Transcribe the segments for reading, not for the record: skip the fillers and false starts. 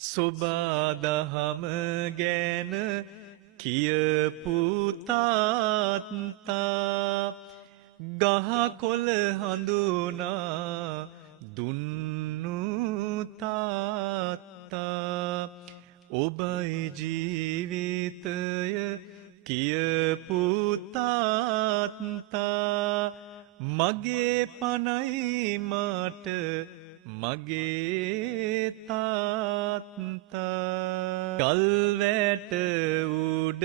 සුබාදහම ගැන කියපු තාත්තා ගහකොළ හඳුනා දුන්නු තාත්තා ඔබයි ජීවිතය කියපු තාත්තා මගේ පනයි මට මගේ තාත්තා ගල්වැට උඩ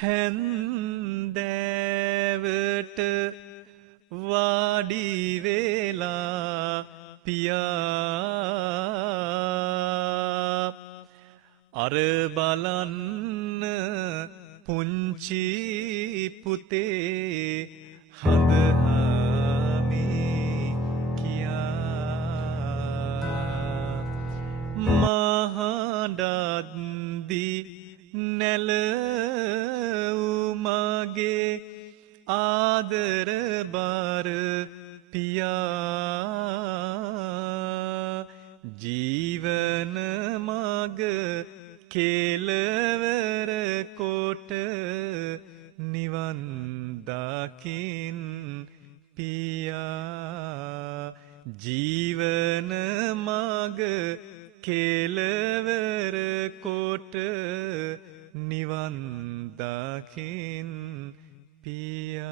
හැන්දෑවට වාඩි වෙලා පියා අර බලන්න පුංචි පුතේ හඳහාමි කියා මහඩද්දි නැලවුමගේ ආදර බර පියා ජීවන මග කෙලවර කොට නිවන් දකින් පියා ජීවන මග කෙලවර කොට නිවන් දකින් පියා